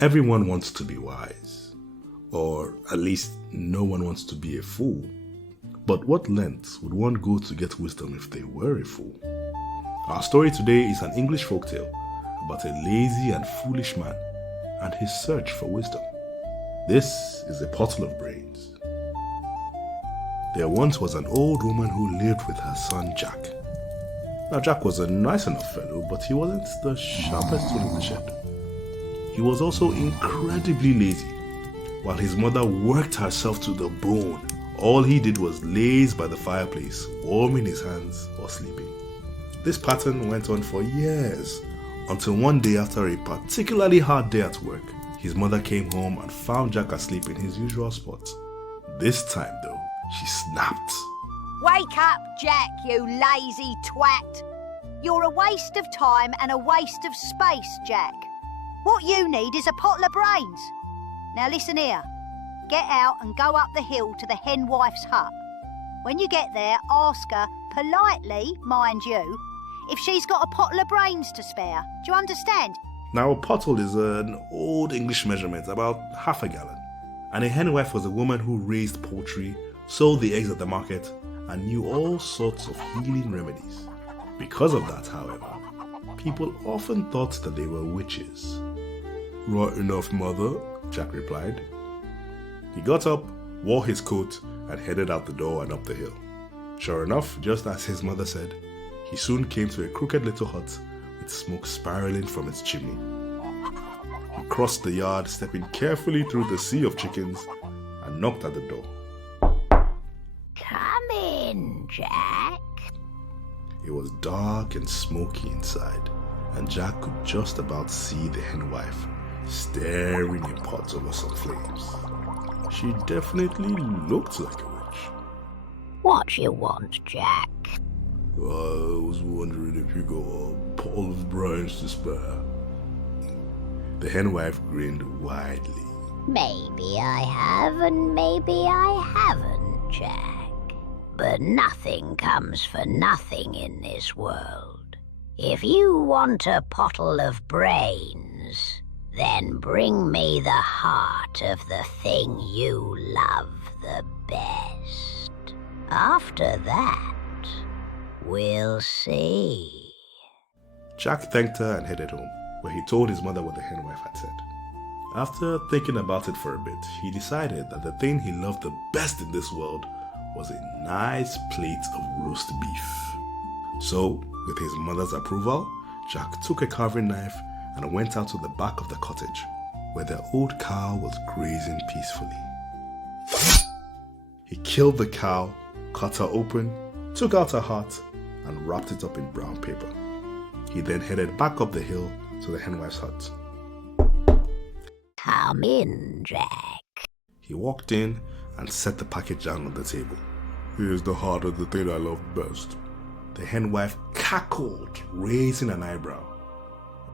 Everyone wants to be wise, or at least no one wants to be a fool. But what lengths would one go to get wisdom if they were a fool? Our story today is an English folktale about a lazy and foolish man and his search for wisdom. This is a Pottle of Brains. There once was an old woman who lived with her son Jack. Now Jack was a nice enough fellow, but he wasn't the sharpest tool in the shed. He was also incredibly lazy. While his mother worked herself to the bone, all he did was laze by the fireplace, warming his hands or sleeping. This pattern went on for years, until one day after a particularly hard day at work, his mother came home and found Jack asleep in his usual spot. This time though, she snapped. Wake up, Jack, you lazy twat. You're a waste of time and a waste of space, Jack. What you need is a pottle of brains. Now listen here. Get out and go up the hill to the Henwife's hut. When you get there, ask her, politely, mind you, if she's got a pottle of brains to spare. Do you understand? Now a pottle is an old English measurement, about half a gallon. And a henwife was a woman who raised poultry, sold the eggs at the market, and knew all sorts of healing remedies. Because of that, however, people often thought that they were witches. Right enough, mother, Jack replied. He got up, wore his coat, and headed out the door and up the hill. Sure enough, just as his mother said, he soon came to a crooked little hut with smoke spiraling from its chimney. He crossed the yard, stepping carefully through the sea of chickens, and knocked at the door. Come in, Jack. It was dark and smoky inside, and Jack could just about see the henwife staring in pots over some flames. She definitely looked like a witch. What you want, Jack? I was wondering if you got a pottle of brains to spare. The henwife grinned widely. Maybe I have and maybe I haven't, Jack. But nothing comes for nothing in this world. If you want a pottle of brains, then bring me the heart of the thing you love the best. After that, we'll see. Jack thanked her and headed home, where he told his mother what the henwife had said. After thinking about it for a bit, he decided that the thing he loved the best in this world was a nice plate of roast beef. So, with his mother's approval, Jack took a carving knife and went out to the back of the cottage, where the old cow was grazing peacefully. He killed the cow, cut her open, took out her heart, and wrapped it up in brown paper. He then headed back up the hill to the henwife's hut. Come in, Jack. He walked in and set the package down on the table. Here's the heart of the thing I love best. The henwife cackled, raising an eyebrow.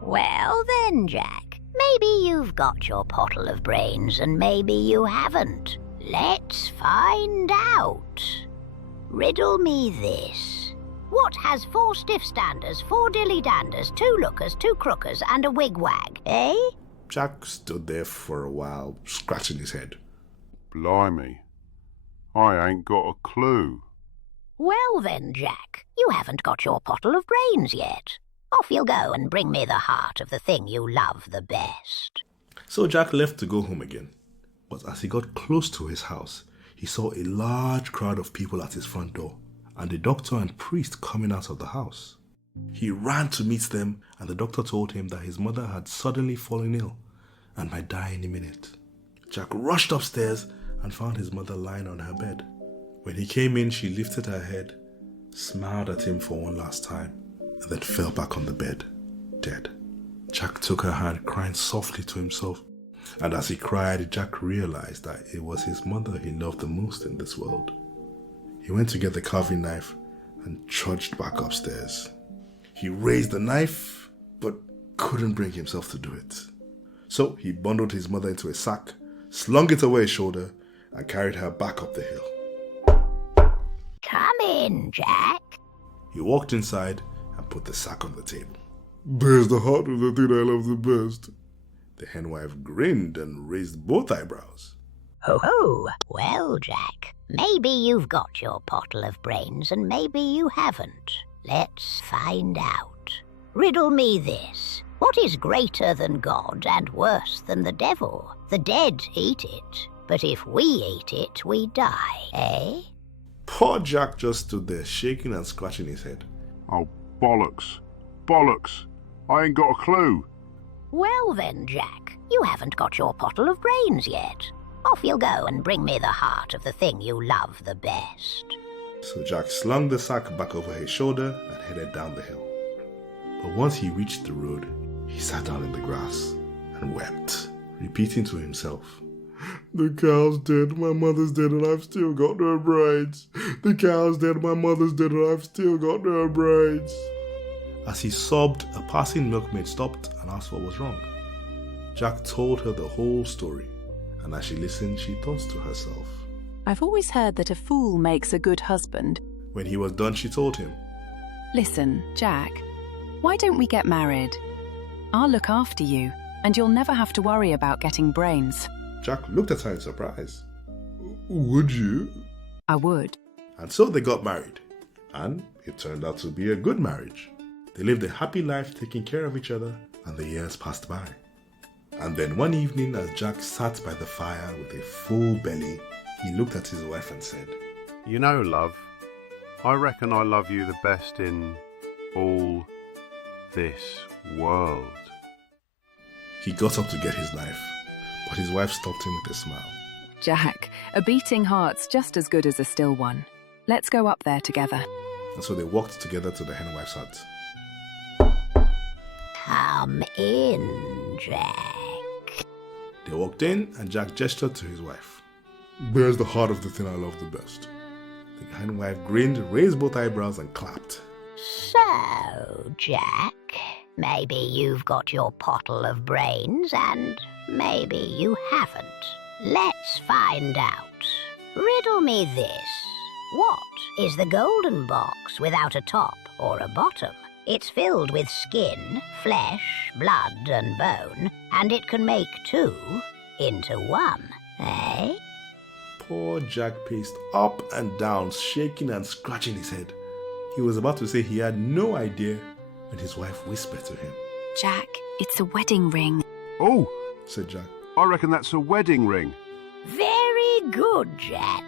Well then, Jack, maybe you've got your pottle of brains and maybe you haven't. Let's find out. Riddle me this. What has 4 stiff-standers, 4 dilly-danders, 2 lookers, 2 crookers, and a wig-wag, eh? Jack stood there for a while, scratching his head. Blimey, I ain't got a clue. Well then, Jack, you haven't got your pottle of brains yet. Off you go and bring me the heart of the thing you love the best. So Jack left to go home again. But as he got close to his house, he saw a large crowd of people at his front door, and the doctor and priest coming out of the house. He ran to meet them, and the doctor told him that his mother had suddenly fallen ill and might die any minute. Jack rushed upstairs and found his mother lying on her bed. When he came in, she lifted her head, smiled at him for one last time, and then fell back on the bed, dead. Jack took her hand, crying softly to himself. And as he cried, Jack realized that it was his mother he loved the most in this world. He went to get the carving knife and trudged back upstairs. He raised the knife, but couldn't bring himself to do it. So he bundled his mother into a sack, slung it over his shoulder, and carried her back up the hill. Come in, Jack. He walked inside and put the sack on the table. There's the heart of the thing I love the best. The henwife grinned and raised both eyebrows. Ho ho! Well, Jack, maybe you've got your pottle of brains and maybe you haven't. Let's find out. Riddle me this. What is greater than God and worse than the devil? The dead eat it, but if we eat it, we die, eh? Poor Jack just stood there shaking and scratching his head. Oh, bollocks. Bollocks. I ain't got a clue. Well then, Jack, you haven't got your pottle of brains yet. Off you'll go and bring me the heart of the thing you love the best. So Jack slung the sack back over his shoulder and headed down the hill. But once he reached the road, he sat down in the grass and wept, repeating to himself, "The cow's dead, my mother's dead, and I've still got no brides. The cow's dead, my mother's dead, and I've still got no brides." As he sobbed, a passing milkmaid stopped and asked what was wrong. Jack told her the whole story, and as she listened, she thought to herself, I've always heard that a fool makes a good husband. When he was done, she told him, Listen, Jack, why don't we get married? I'll look after you, and you'll never have to worry about getting brains. Jack looked at her in surprise. "Would you?" I would. And so they got married, and it turned out to be a good marriage. They lived a happy life taking care of each other, and the years passed by. And then one evening, as Jack sat by the fire with a full belly, he looked at his wife and said, You know, love, I reckon I love you the best in all this world. He got up to get his knife, but his wife stopped him with a smile. Jack, a beating heart's just as good as a still one. Let's go up there together. And so they walked together to the henwife's hut. Come in, Jack. They walked in, and Jack gestured to his wife. "There's the heart of the thing I love the best." The henwife grinned, raised both eyebrows, and clapped. So, Jack, maybe you've got your pottle of brains and maybe you haven't. Let's find out. Riddle me this. What is the golden box without a top or a bottom? It's filled with skin, flesh, blood and bone, and it can make two into one, eh? Poor Jack paced up and down, shaking and scratching his head. He was about to say he had no idea when his wife whispered to him. Jack, it's a wedding ring. Oh, Said Jack. I reckon that's a wedding ring. Very good, Jack.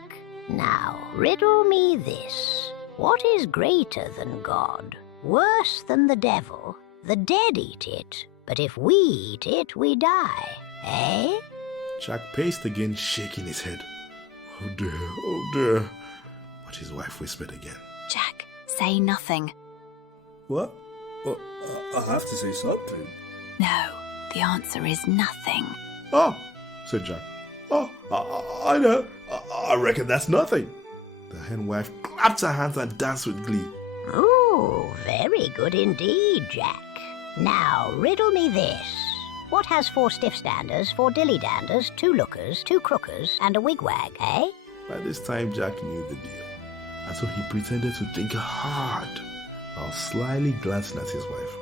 Now, riddle me this. What is greater than God? Worse than the devil? The dead eat it, but if we eat it, we die, eh? Jack paced again, shaking his head. "Oh dear, oh dear." But his wife whispered again. Jack, say nothing. "What? Well, I have to say something." No, the answer is nothing. "Oh," said Jack. "Oh, I know. I reckon that's nothing." The henwife clapped her hands and danced with glee. Ooh, very good indeed, Jack. Now, riddle me this. What has 4 stiff-standers, 4 dilly-danders, 2 lookers, 2 crookers, and a wigwag, eh? By this time, Jack knew the deal, and so he pretended to think hard while slyly glancing at his wife.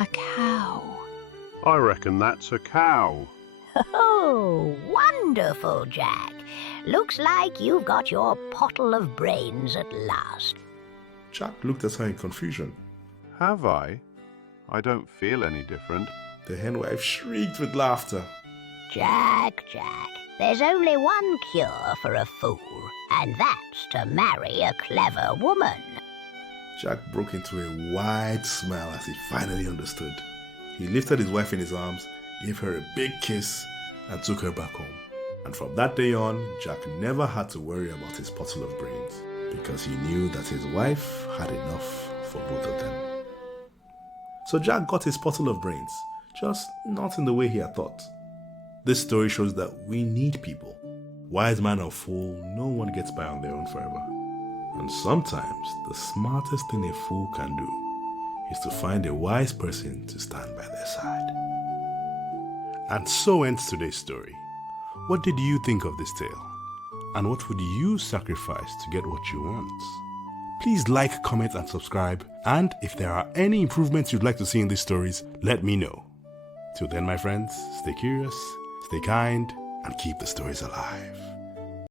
A cow. I reckon that's a cow. Oh, wonderful, Jack. Looks like you've got your pottle of brains at last. Jack looked at her in confusion. Have I? I don't feel any different. The henwife shrieked with laughter. Jack, there's only one cure for a fool, and that's to marry a clever woman. Jack broke into a wide smile as he finally understood. He lifted his wife in his arms, gave her a big kiss, and took her back home. And from that day on, Jack never had to worry about his pottle of brains, because he knew that his wife had enough for both of them. So Jack got his pottle of brains, just not in the way he had thought. This story shows that we need people. Wise man or fool, no one gets by on their own forever. And sometimes the smartest thing a fool can do is to find a wise person to stand by their side. And so ends today's story. What did you think of this tale? And what would you sacrifice to get what you want? Please like, comment, and subscribe. And if there are any improvements you'd like to see in these stories, let me know. Till then, my friends, stay curious, stay kind, and keep the stories alive.